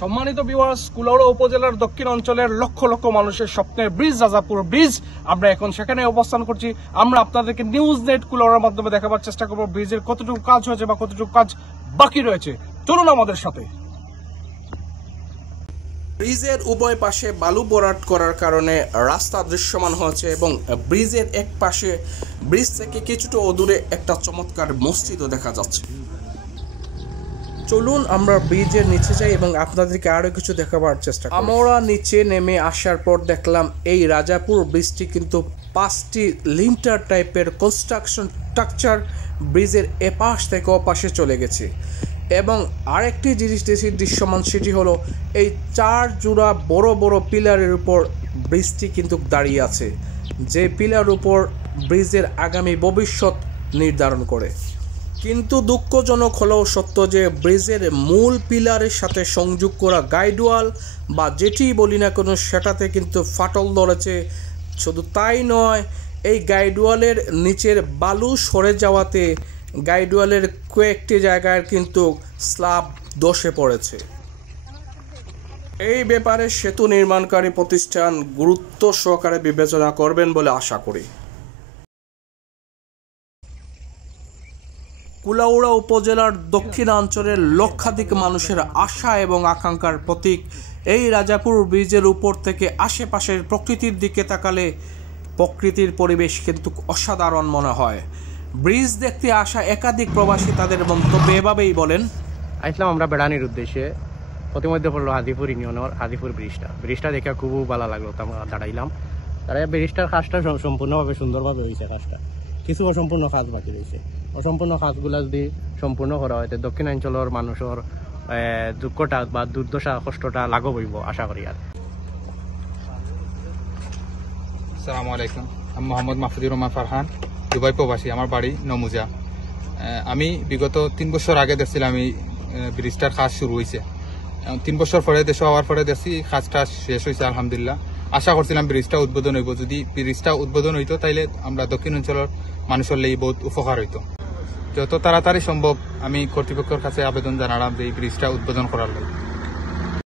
সম্মানিত ভিউয়ার্স, কুলাউড়া উপজেলার দক্ষিণ অঞ্চলের লক্ষ লক্ষ মানুষের স্বপ্নের ব্রিজ রাজাপুর ব্রিজ, আমরা এখন সেখানে অবস্থান করছি। আমরা আপনাদেরকে নিউজ নেট কুলাউড়ার মাধ্যমে দেখাবার চেষ্টা করব ব্রিজের কতটুকু কাজ হয়েছে বা কতটুকু কাজ বাকি রয়েছে। চলুন আমাদের সাথে। ব্রিজের উভয় পাশে বালু ভরাট করার কারণে রাস্তা দৃশ্যমান হয়েছে এবং ব্রিজের এক পাশে ব্রিজ থেকে কিছুটা অদূরে একটা চমৎকার মসজিদও দেখা যাচ্ছে। চলুন আমরা ব্রিজের নিচে যাই এবং আপনাদেরকে আরো কিছু দেখাবার চেষ্টা করি। আমরা নিচে নেমে আসার পর দেখলাম এই রাজাপুর ব্রিজটি কিন্তু 5টি লিন্টার টাইপের কনস্ট্রাকশন স্ট্রাকচার ব্রিজের এপাশ থেকে ওপাশে চলে গেছে। এবং আরেকটি জিনিস দৃশ্যমান, সেটি হলো এই 4 জোড়া বড় বড় পিলারের উপর ব্রিজটি কিন্তু দাঁড়িয়ে আছে, যে পিলার উপর ব্রিজের আগামী ভবিষ্যৎ নির্ধারণ করে। কিন্তু দুঃখজনক হলেও সত্য যে ব্রিজের মূল পিলারের সাথে সংযোগ করা গাইডওয়াল বা যেটি বলি না কোনো, সেটাতে কিন্তু ফাটল ধরেছে। শুধু তাই নয়, এই গাইডওয়ালের নিচের বালু সরে যাওয়াতে গাইডওয়ালের কয়েকটি জায়গায় কিন্তু স্ল্যাব ধসে পড়েছে। এই ব্যাপারে সেতু নির্মাণকারী প্রতিষ্ঠান গুরুত্ব সহকারে বিবেচনা করবেন বলে আশা করি। কুলাউড়া উপজেলার দক্ষিণাঞ্চলের লক্ষাধিক মানুষের আশা এবং আকাঙ্ক্ষার প্রতীক এই রাজাপুর ব্রিজের উপর থেকে আশেপাশের প্রকৃতির দিকে তাকালে প্রকৃতির পরিবেশ কিন্তু অসাধারণ মনে হয়। ব্রিজ দেখতে আসা একাধিক প্রবাসী তাদের মন্তব্য এভাবেই বলেন। আসলাম আমরা বেড়ানির উদ্দেশ্যে, প্রতিমধ্যে পড়লো হাজিপুর ইউনিয়নের হাজিপুর ব্রিজটা দেখে খুব ভালো লাগলো। আমরা দাঁড়াইলাম, তারা ব্রিজটার কাজটা সম্পূর্ণভাবে সুন্দরভাবে হয়েছে। কাজটা কিছু অসম্পূর্ণ কাজ বাকি রয়েছে। অসম্পূর্ণ কাজগুলা যদি সম্পূর্ণ করা হয় দক্ষিণাঞ্চলের মানুষের দুঃখটা বা দুর্দশা কষ্টটা লাঘব হইব আশা করি। আর আসসালামু আলাইকুম, আমি মোহাম্মদ মাহফুজুর রহমান ফারহান, দুবাই প্রবাসী। আমার বাড়ি নমুজা। আমি বিগত 3 বছর আগে দেখছিলাম এই ব্রিজটার কাজ শুরু হয়েছে। 3 বছর পরে দেশে হওয়ার পরে দেখছি কাজটা শেষ হয়েছে আলহামদুলিল্লাহ। আশা করছিলাম ব্রিজটা উদ্বোধন হইব। যদি ব্রিজটা উদ্বোধন হইতো তাইলে আমরা দক্ষিণ অঞ্চলের মানুষের লাগি বহুত উপকার হইতো। যত তাড়াতাড়ি সম্ভব আমি কর্তৃপক্ষের কাছে আবেদন জানালাম যে এই ব্রিজটা উদ্বোধন করার লাগে।